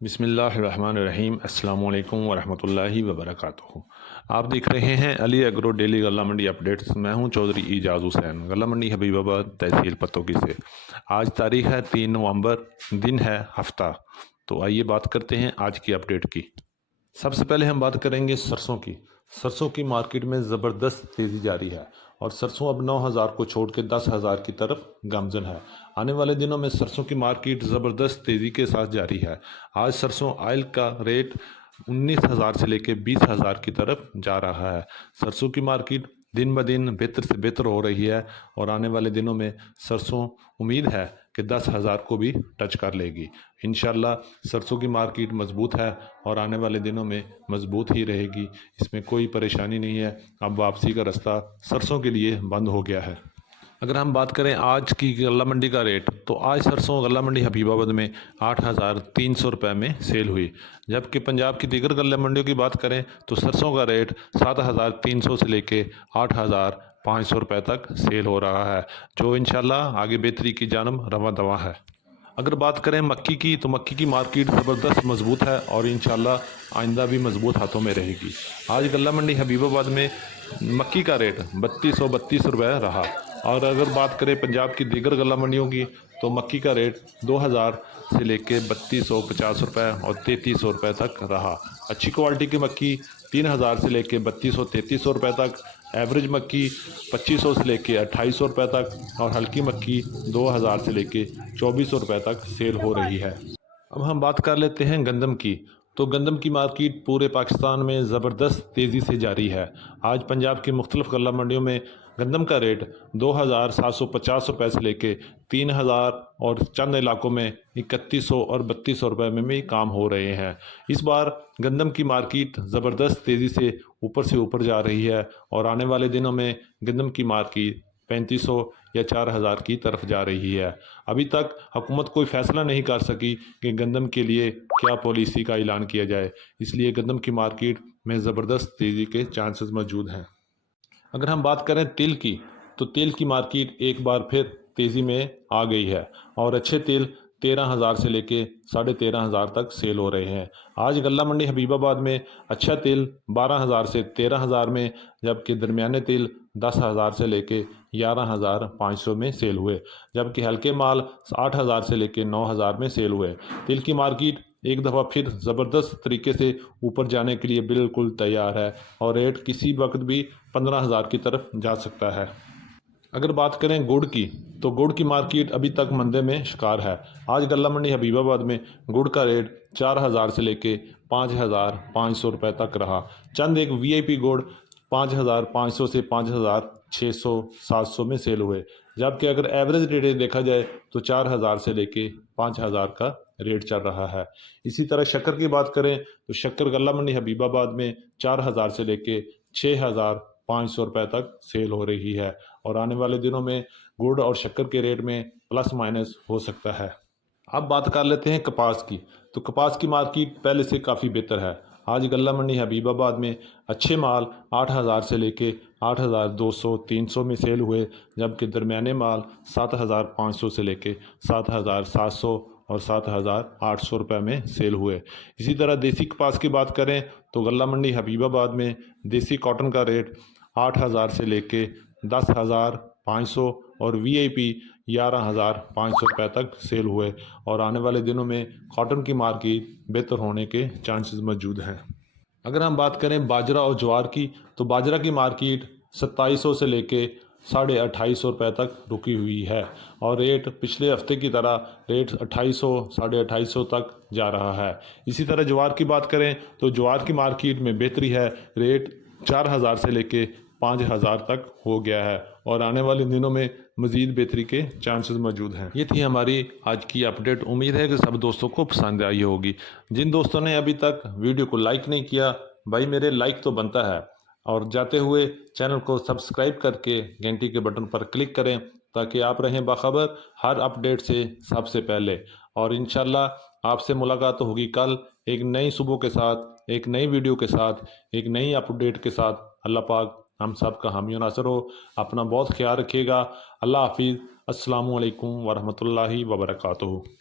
بسم اللہ الرحمن الرحیم۔ السلام علیکم ورحمۃ اللہ وبرکاتہ۔ آپ دیکھ رہے ہیں علی ایگرو ڈیلی غلہ منڈی اپڈیٹس۔ میں ہوں چودھری اعجاز حسین، غلہ منڈی حبیب آباد، تحصیل پتوکی سے۔ آج تاریخ ہے 3 نومبر، دن ہے ہفتہ۔ تو آئیے بات کرتے ہیں آج کی اپڈیٹ کی۔ سب سے پہلے ہم بات کریں گے سرسوں کی۔ سرسوں کی مارکیٹ میں زبردست تیزی جاری ہے اور سرسوں اب 9,000 کو چھوڑ کے 10,000 کی طرف گامزن ہے۔ آنے والے دنوں میں سرسوں کی مارکیٹ زبردست تیزی کے ساتھ جاری ہے۔ آج سرسوں آئل کا ریٹ 19,000 سے لے کے 20,000 کی طرف جا رہا ہے۔ سرسوں کی مارکیٹ دن بدن بہتر سے بہتر ہو رہی ہے اور آنے والے دنوں میں سرسوں امید ہے کہ 10,000 کو بھی ٹچ کر لے گی۔ انشاءاللہ سرسوں کی مارکیٹ مضبوط ہے اور آنے والے دنوں میں مضبوط ہی رہے گی، اس میں کوئی پریشانی نہیں ہے۔ اب واپسی کا رستہ سرسوں کے لیے بند ہو گیا ہے۔ اگر ہم بات کریں آج کی غلہ منڈی کا ریٹ، تو آج سرسوں غلہ منڈی حبیب آباد میں 8,300 روپے میں سیل ہوئی، جبکہ پنجاب کی دیگر غلہ منڈیوں کی بات کریں تو سرسوں کا ریٹ 7,300 سے لے کے 8,500 روپے تک سیل ہو رہا ہے، جو انشاءاللہ آگے بہتری کی جانب رواں دواں ہے۔ اگر بات کریں مکی کی، تو مکی کی مارکیٹ زبردست مضبوط ہے اور انشاءاللہ آئندہ بھی مضبوط ہاتھوں میں رہے گی۔ آج غلہ منڈی حبیب آباد میں مکی کا ریٹ 3,232 روپے رہا، اور اگر بات کریں پنجاب کی دیگر غلہ منڈیوں کی تو مکی کا ریٹ 2,000 سے لے کے 3,250 روپے اور 3,300 روپے تک رہا۔ اچھی کوالٹی کی مکی 3,000 سے لے کے 3,200-3,300 روپے تک، ایوریج مکی 2,500 سے لے کے 2,800 روپے تک، اور ہلکی مکی 2,000 سے لے کے 2,400 روپے تک سیل ہو رہی ہے۔ اب ہم بات کر لیتے ہیں گندم کی۔ تو گندم کی مارکیٹ پورے پاکستان میں زبردست تیزی سے جاری ہے۔ آج پنجاب کی مختلف غلہ منڈیوں میں گندم کا ریٹ 2,750 روپے سے لے کے 3,000 اور چند علاقوں میں 3,100 اور 3,200 روپے میں بھی کام ہو رہے ہیں۔ اس بار گندم کی مارکیٹ زبردست تیزی سے اوپر جا رہی ہے اور آنے والے دنوں میں گندم کی مارکیٹ 3,500 یا 4,000 کی طرف جا رہی ہے۔ ابھی تک حکومت کوئی فیصلہ نہیں کر سکی کہ گندم کے لیے کیا پالیسی کا اعلان کیا جائے، اس لیے گندم کی مارکیٹ میں زبردست تیزی کے چانسز موجود ہیں۔ اگر ہم بات کریں تیل کی، تو تیل کی مارکیٹ ایک بار پھر تیزی میں آ گئی ہے اور اچھے تیل 13,000 سے لے کے 13,500 تک سیل ہو رہے ہیں۔ آج غلہ منڈی حبیب آباد میں اچھا تیل 12,000 سے 13,000 میں، جبکہ درمیانے تیل 10,000 سے لے کے 11,500 میں سیل ہوئے، جبکہ ہلکے مال 8,000 سے لے کے 9,000 میں سیل ہوئے۔ تیل کی مارکیٹ ایک دفعہ پھر زبردست طریقے سے اوپر جانے کے لیے بالکل تیار ہے اور ریٹ کسی وقت بھی 15,000 کی طرف جا سکتا ہے۔ اگر بات کریں گڑ کی، تو گڑ کی مارکیٹ ابھی تک مندے میں شکار ہے۔ آج غلہ منڈی حبیب آباد میں گڑ کا ریٹ 4,000 سے لے کے 5,500 روپے تک رہا۔ چند ایک وی آئی پی گڑ 5,500 سے 5,600 700 میں سیل ہوئے، جبکہ اگر ایوریج ریٹ دیکھا جائے تو 4,000 سے لے کے 5,000 کا ریٹ چل رہا ہے۔ اسی طرح شکر کی بات کریں تو شکر غلہ منڈی حبیب آباد میں 4,000 سے لے کے 6,500 روپے تک سیل ہو رہی ہے اور آنے والے دنوں میں گڑ اور شکر کے ریٹ میں پلس مائنس ہو سکتا ہے۔ اب بات کر لیتے ہیں کپاس کی۔ تو کپاس کی مارکیٹ پہلے سے کافی بہتر ہے۔ آج غلہ منڈی حبیب آباد میں اچھے مال 8,000 سے لے کے 8,200-300 میں سیل ہوئے، جبکہ درمیانے مال 7,500 سے لے کے 7,700 اور 7,800 روپے میں سیل ہوئے۔ اسی طرح دیسی کپاس کی بات کریں تو غلہ منڈی حبیب آباد میں دیسی کاٹن کا ریٹ 8,000 سے لے کے 10,500 اور وی آئی پی 11,500 روپے تک سیل ہوئے، اور آنے والے دنوں میں کاٹن کی مارکیٹ بہتر ہونے کے چانسز موجود ہیں۔ اگر ہم بات کریں باجرہ اور جوار کی، تو باجرہ کی مارکیٹ 2,700 سے لے کے 2,850 روپے تک رکی ہوئی ہے اور ریٹ پچھلے ہفتے کی طرح ریٹ 2,800 2,250 تک جا رہا ہے۔ اسی طرح جوار کی بات کریں تو جوار کی مارکیٹ میں بہتری ہے، ریٹ 4,000 سے لے کے 5,000 تک ہو گیا ہے اور آنے والے دنوں میں مزید بہتری کے چانسز موجود ہیں۔ یہ تھی ہماری آج کی اپڈیٹ۔ امید ہے کہ سب دوستوں کو پسند آئی ہوگی۔ جن دوستوں نے ابھی تک ویڈیو کو لائک نہیں کیا، بھائی میرے لائک تو بنتا ہے، اور جاتے ہوئے چینل کو سبسکرائب کر کے گھنٹی کے بٹن پر کلک کریں تاکہ آپ رہیں باخبر ہر اپڈیٹ سے سب سے پہلے۔ اور انشاءاللہ آپ سے ملاقات ہوگی کل ایک نئی صبح کے ساتھ، ایک نئی ویڈیو کے ساتھ، ایک نئی اپڈیٹ کے ساتھ۔ اللہ پاک ہم سب کا حامی و ناصر ہو۔ اپنا بہت خیال رکھیے گا۔ اللہ حافظ۔ السلام علیکم ورحمۃ اللہ وبرکاتہ۔